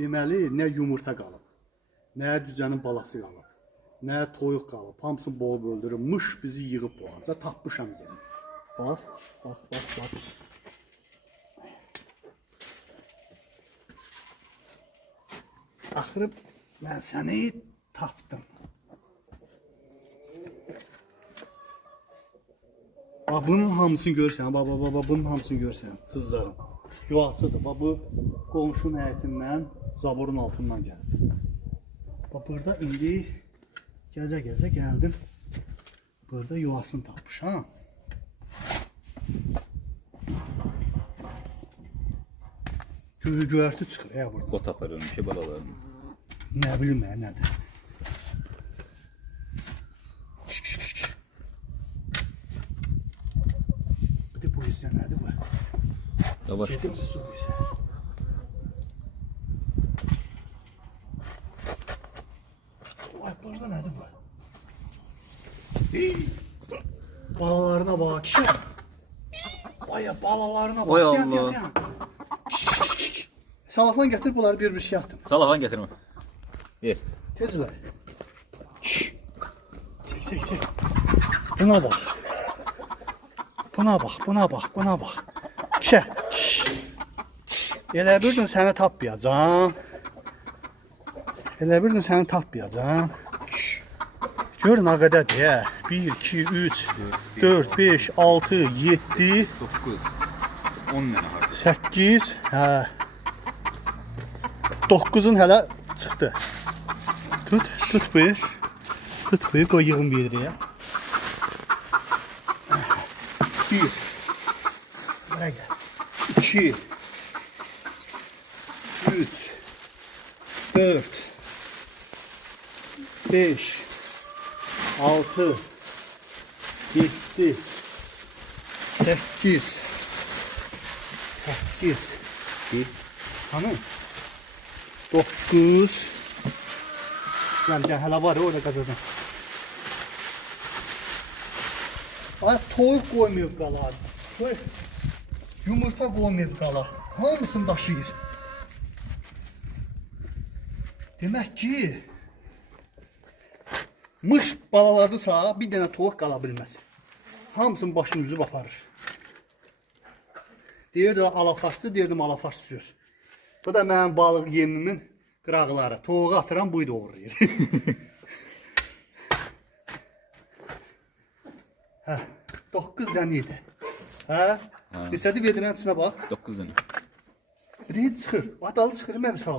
Deməli, nə yumurta qalıb, nə cücənin balası qalıb, nə toyuq qalıb. Hamısını bol böldürür. Mış bizi yığıb boğaza. Tapmışam yerini. Bax, bax, bax, bax. Axırı mən səni tapdım. Bax, bunun hamısını görsən, baba, bunun hamısını görsən, cızlarım. Yuvasıdır. Bax, bu qonşunun həyətindən, zaborun altından gəldi. Bax, burada indi gəzə-gəzə gəldim. Burada yuvasını tapmışam. Göyərti çıxır ya burada. Ot aparıyorum ki balalarını. Nə bilim mən, nədir? Bir de bu yüzden nədir bu? Yavaş. Gedim bu su yüzden. Vay, burada nədir bu? Balalarına bak kişi. Vay ya, balalarına bak. Vay Allah. Dayan. Salafan getir, bunları bir şey atın. Salafan getirme. Ye. Tezler. Çek. Buna bak. Buna bak. Kişi. Elə bir gün səni tapmayacağım. Gör nə qədərdir ya. 1, 2, 3, 4, 5, 6, 7, 9. 10 tane harbi. 8, hə. 9'un hələ çıxdı. Tut buyur, qoy yığın bir yere. 1, 2, 3, 4, 5, 6, 7, 8, hanım? 9. Yani hələ var ya orada qazadan. Ay, toyuq qoymayıb qala. Yumurta qoymayıb qala. Hamısını daşıyır. Demək ki, mış balalardısa bir dənə toyuq qala bilməz. Hamısını başını üzüb aparır. Deyirdi alafarsız, deyirdim alafarsız. Bu da mənim balıq yemimin qıraqları. Toğuğu atıram, buyu doğrayır. Hə, 9 zəni idi. Hə? Neçədir vedirən içinə bax. 9 tane. Deyir çıxır. Adalı çıxır, mən bir saldım.